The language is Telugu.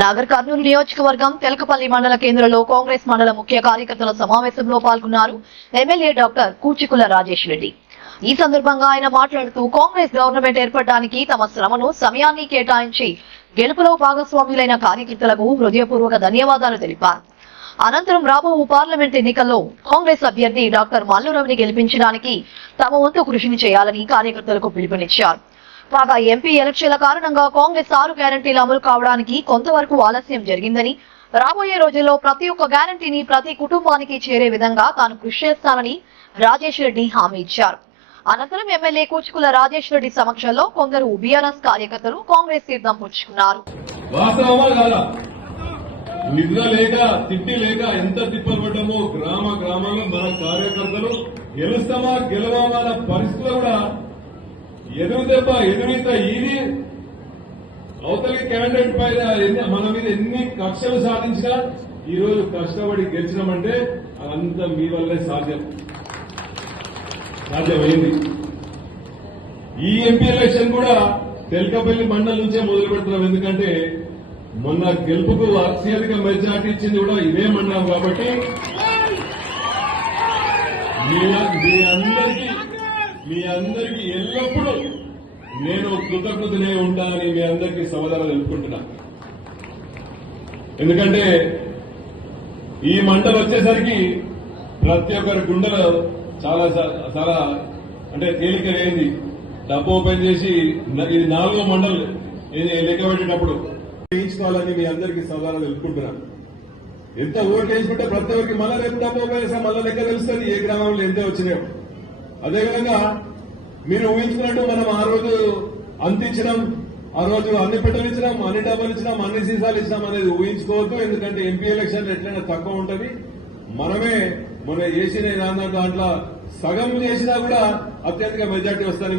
నాగర్ కర్నూలు నియోజకవర్గం తెలకపల్లి మండల కేంద్రంలో కాంగ్రెస్ మండల ముఖ్య కార్యకర్తల సమావేశంలో పాల్గొన్నారు ఎమ్మెల్యే డాక్టర్ కూచికుల రాజేష్ రెడ్డి. ఈ సందర్భంగా ఆయన మాట్లాడుతూ కాంగ్రెస్ గవర్నమెంట్ ఏర్పడడానికి తమ శ్రమను సమయాన్ని కేటాయించి గెలుపులో భాగస్వాములైన కార్యకర్తలకు హృదయపూర్వక ధన్యవాదాలు తెలిపారు. అనంతరం రాబో పార్లమెంట్ ఎన్నికల్లో కాంగ్రెస్ అభ్యర్థి డాక్టర్ మల్లు రవిని గెలిపించడానికి తమ వంతు కృషిని చేయాలని కార్యకర్తలకు పిలుపునిచ్చారు. కాగా ఎంపీ ఎలక్షన్ల కారణంగా కాంగ్రెస్ 6 గ్యారంటీలు అమలు కావడానికి కొంతవరకు ఆలస్యం జరిగిందని, రాబోయే రోజుల్లో ప్రతి ఒక్క గ్యారంటీని ప్రతి కుటుంబానికి చేరే విధంగా తాను కృషి చేస్తానని రాజేష్ రెడ్డి హామీ ఇచ్చారు. అనంతరం ఎమ్మెల్యే కూచుకుల రాజేష్ రెడ్డి సమక్షంలో కొందరు బీఆర్ఎస్ కార్యకర్తలు కాంగ్రెస్ తీర్థం పుచ్చుకున్నారు. నిద్ర లేక తిట్టి లేక ఎంత తిప్పలు పడ్డామో గ్రామాల్లో మన కార్యకర్తలు గెలుస్తామా గెలవామా అన్న పరిస్థితులు కూడా ఎదురీత ఇది అవతలి క్యాండిడేట్ పైన మన మీద ఎన్ని కక్షలు సాధించినా ఈ రోజు కష్టపడి గెలిచినామంటే అంత మీ వల్లే సాధ్యమైంది. ఈ ఎంపీ ఎలక్షన్ కూడా తెలకపల్లి మండలం నుంచే మొదలు పెడుతున్నాం. ఎందుకంటే మొన్న గెలుపుకు అత్యధిక మెజార్టీ ఇచ్చింది కూడా ఇదే మండలం కాబట్టి మీ అందరికీ ఎల్లప్పుడూ నేను కృతజ్ఞతనే ఉంటానని మీ అందరికీ సమాధానం తెలుపుకుంటున్నా. ఎందుకంటే ఈ మండలం వచ్చేసరికి ప్రతి ఒక్కరి గుండెలో చాలా చాలా అంటే తేలికైంది. డబ్బు ఓపెన్ చేసి ఇది 4వ మండలం లెక్క పెట్టేటప్పుడు వేయించుకోవాలని మీ అందరికీ సవాలు తెలుపుకుంటున్నాను. ఎంత ఓట్లు వేసుకుంటే ప్రతి ఒక్కరికి మళ్ళా రేపు డబ్బు ఓపెన్ చేస్తే మళ్ళా లెక్క తెలుస్తుంది ఏ గ్రామంలో ఎంత వచ్చినాయో. అదేవిధంగా మీరు ఊహించుకున్నట్టు మనం ఆ రోజు అంతించడం, ఆ రోజు అన్ని పెట్టెలు ఇచ్చినాం, అన్ని డబ్బులు ఇచ్చినాం, అన్ని సీసాలు ఇచ్చినాం అనేది ఊహించుకోవద్దు. ఎందుకంటే ఎంపీ ఎలక్షన్ ఎట్లయినా తక్కువ ఉంటది. మనమే మన చేసిన దాంట్లో సగం చేసినా కూడా అత్యధిక మెజార్టీ వస్తుంది.